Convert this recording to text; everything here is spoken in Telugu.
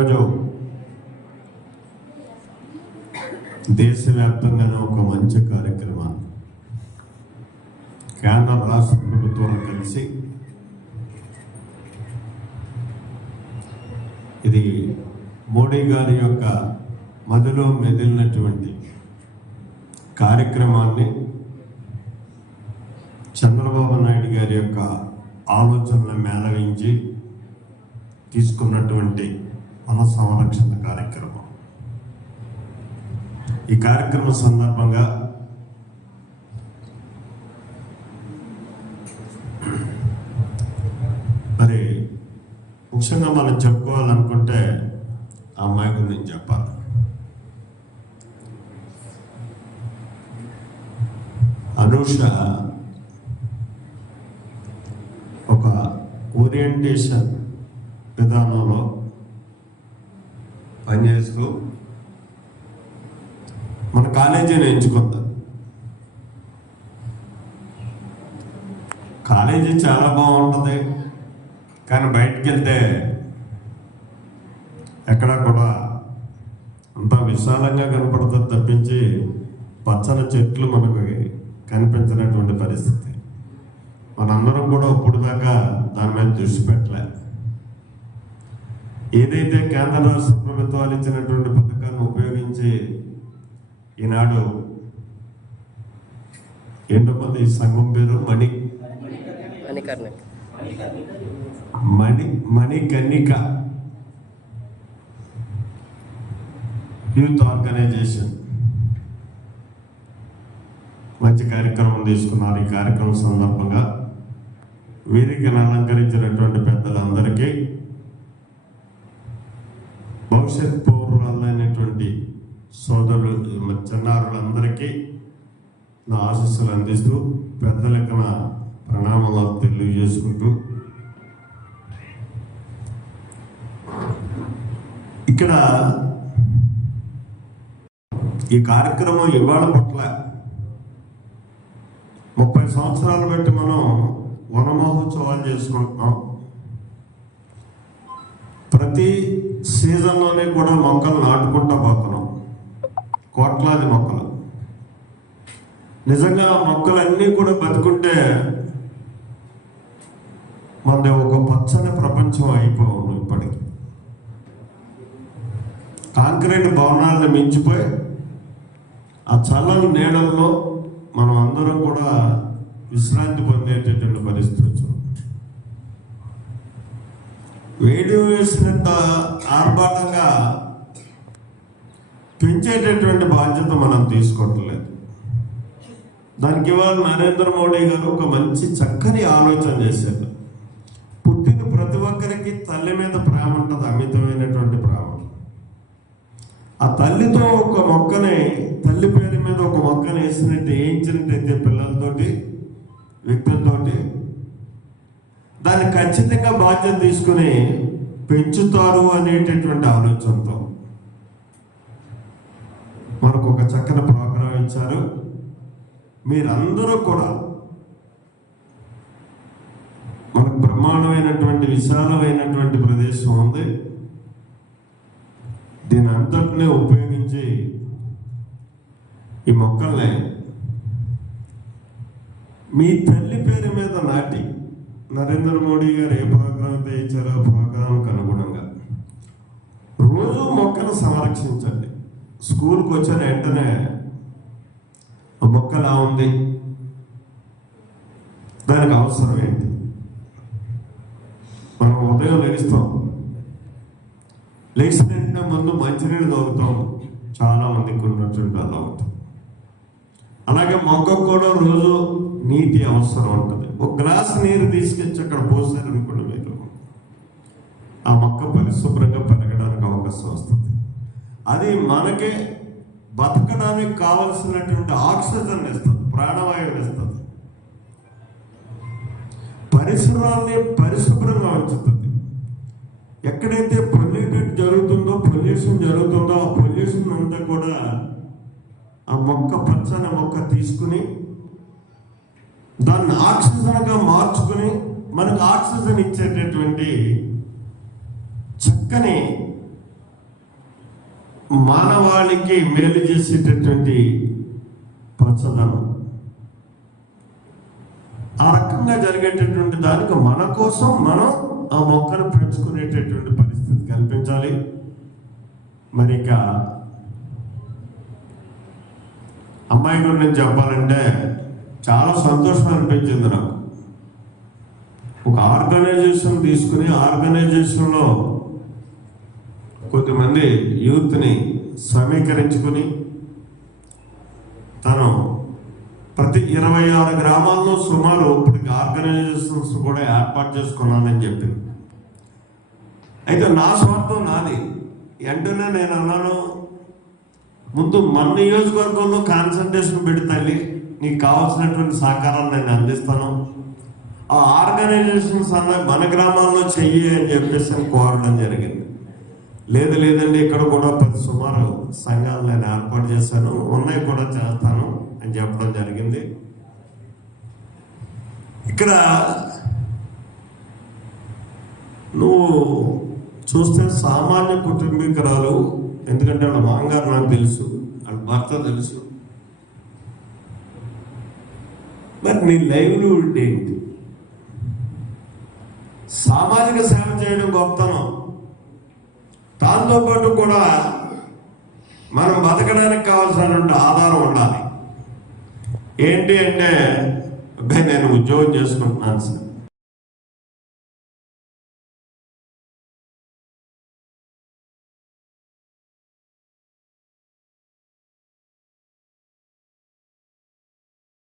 ఈరోజు దేశవ్యాప్తంగానే ఒక మంచి కార్యక్రమాన్ని కేంద్ర రాష్ట్ర ప్రభుత్వం కలిసి ఇది మోడీ గారి యొక్క మదిలో మెదిలినటువంటి కార్యక్రమాన్ని చంద్రబాబు నాయుడు గారి యొక్క ఆలోచనలు మేళవించి తీసుకున్నటువంటి సంరక్షణ కార్యక్రమం. ఈ కార్యక్రమం సందర్భంగా మరి ముఖ్యంగా మనం చెప్పుకోవాలనుకుంటే ఆ అమ్మాయి గురించి చెప్పాలి. అనూష ఒక ఓరియంటేషన్ విధానంలో పనిచేస్తూ మన కాలేజీని ఎంచుకుంది కాలేజీ చాలా బాగుంటుంది కానీ బయటికి వెళ్తే ఎక్కడా కూడా అంత విశాలంగా కనపడుతుంది తప్పించి పచ్చని చెట్లు మనకు కనిపించినటువంటి పరిస్థితి. మనందరం కూడా ఇప్పుడు దాకా దాని మీద దృష్టి పెట్టలేదు ఏదైతే కేంద్ర రాష్ట్ర ప్రభుత్వాలు ఇచ్చినటువంటి పథకాన్ని ఉపయోగించి ఈనాడు ఏంటో ఈ సంఘం పేరు? మణి. మణి మణికర్ణిక. Youth organization. మంచి కార్యక్రమం తీసుకున్నారు ఈ కార్యక్రమం సందర్భంగా. వేదికను అలంకరించినటువంటి పెద్దలందరికీ భవిష్యత్ పౌరులందైనటువంటి సోదరులు చిన్నారులందరికీ నా ఆశీస్సులు అందిస్తూ పెద్దలకు నా ప్రణామాలు తెలియజేసుకుంటూ ఇక్కడ ఈ కార్యక్రమం ఇవాళ పట్ల ముప్పై సంవత్సరాలు బట్టి మనం వన మహోత్సవాలు చేసుకుంటున్నాం. ప్రతి సీజన్లోనే కూడా మొక్కలు నాటుకుంటా పోతున్నాం. కోట్లాది మొక్కలు. నిజంగా మొక్కలన్నీ కూడా బతుకుంటే మన ఒక పచ్చని ప్రపంచం అయిపోవు ఇప్పటికి. కాంక్రీట్ భవనాలను మించిపోయి ఆ చల్లని నీడల్లో మనం అందరం కూడా విశ్రాంతి పొందేటటువంటి పరిస్థితి. వేడి వేసినంత ఆర్భాటంగా పెంచేటటువంటి బాధ్యత మనం తీసుకోవట్లేదు. దానికి ఇవాళ నరేంద్ర మోడీ గారు ఒక మంచి చక్కని ఆలోచన చేశారు. పుట్టిన ప్రతి ఒక్కరికి తల్లి మీద ప్రేమ ఉంటుంది అమితమైనటువంటి ప్రేమ ఆ తల్లితో ఒక మొక్కని తల్లి పేరు మీద ఒక మొక్కని వేసినట్టు వేయించినట్టయితే పిల్లలతోటి వ్యక్తులతోటి దాన్ని ఖచ్చితంగా బాధ్యత తీసుకుని పెంచుతారు అనేటటువంటి ఆలోచనతో మనకు ఒక చక్కని ప్రోగ్రాం ఇచ్చారు. మీరందరూ కూడా మనకు బ్రహ్మాండమైనటువంటి విశాలమైనటువంటి ప్రదేశం ఉంది. దీని అంతటినీ ఉపయోగించి ఈ మొక్కల్ని మీ తల్లి పేరు మీద నాటి నరేంద్ర మోడీ గారు ఏ ప్రోగ్రాం అయితే ఇచ్చారో ఆ ప్రోగ్రాంకి అనుగుణంగా రోజు మొక్కను సంరక్షించండి. స్కూల్కి వచ్చిన వెంటనే మొక్కలా ఉంది? దానికి అవసరం ఏంటి? మనం ఉదయం లేస్తాం. లేచిన వెంటనే ముందు మంచినీళ్ళు తాగుతాం. చాలా మందికి ఉన్నటువంటి అలా ఉంటుంది అలాగే మొక్కకు కూడా రోజు నీటి అవసరం ఉంటుంది. ఒక గ్లాస్ నీరు తీసుకొచ్చి అక్కడ పోసారనుకోండి మీరు ఆ మొక్క పరిశుభ్రంగా పెరగడానికి అవకాశం వస్తుంది. అది మనకే బతకడానికి కావలసినటువంటి ఆక్సిజన్ ఇస్తుంది ప్రాణవాయువు ఇస్తుంది. పరిసరాల్ని పరిశుభ్రంగా ఉంచుతుంది. ఎక్కడైతే పొల్యూటెడ్ జరుగుతుందో పొల్యూషన్ జరుగుతుందో ఆ పొల్యూషన్ అంతా కూడా ఆ మొక్క పచ్చని మొక్క తీసుకుని దాన్ని ఆక్సిజన్గా మార్చుకుని మనకు ఆక్సిజన్ ఇచ్చేటటువంటి చక్కని మానవాళికి మేలు చేసేటటువంటి పచ్చదనం ఆ రకంగా జరిగేటటువంటి దానికి మన కోసం మనం ఆ మొక్కను పెంచుకునేటటువంటి పరిస్థితి కల్పించాలి. మరి ఇక అమ్మాయి గురించి చెప్పాలంటే చాలా సంతోషం అనిపించింది నాకు. ఒక ఆర్గనైజేషన్ తీసుకుని ఆర్గనైజేషన్లో కొద్దిమంది యూత్ని సమీకరించుకుని తను ప్రతి ఇరవై ఆరు గ్రామాల్లో సుమారు ఇప్పటికి ఆర్గనైజేషన్స్ కూడా ఏర్పాటు చేసుకున్నానని చెప్పింది అయితే నా స్వార్థం నాది. వెంటనే నేను అన్నాను ముందు మన నియోజకవర్గంలో కాన్సన్ట్రేషన్ పెట్టి తల్లి నీకు కావాల్సినటువంటి సహకారాన్ని నేను అందిస్తాను. ఆ ఆర్గనైజేషన్స్ అన్న మన గ్రామాల్లో చెయ్యి అని చెప్పేసి అని కోరడం జరిగింది. లేదు లేదండి ఇక్కడ కూడా పది సుమారు సంఘాలు నేను ఏర్పాటు చేశాను. ఉన్నాయి కూడా చేస్తాను అని చెప్పడం జరిగింది. ఇక్కడ నువ్వు చూస్తే సామాన్య కుటుంబీకురాలు ఎందుకంటే వాళ్ళ మామగారు నాకు తెలుసు వాళ్ళ భర్త తెలుసు. మరి నీ లైవ్లీహుడ్ ఏంటి? సామాజిక సేవ చేయడం గొప్పతనం. దాంతో పాటు కూడా మనం బతకడానికి కావాల్సినటువంటి ఆధారం ఉండాలి. ఏంటి అంటే అబ్బాయి నేను ఉద్యోగం చేసుకుంటున్నాను సార్.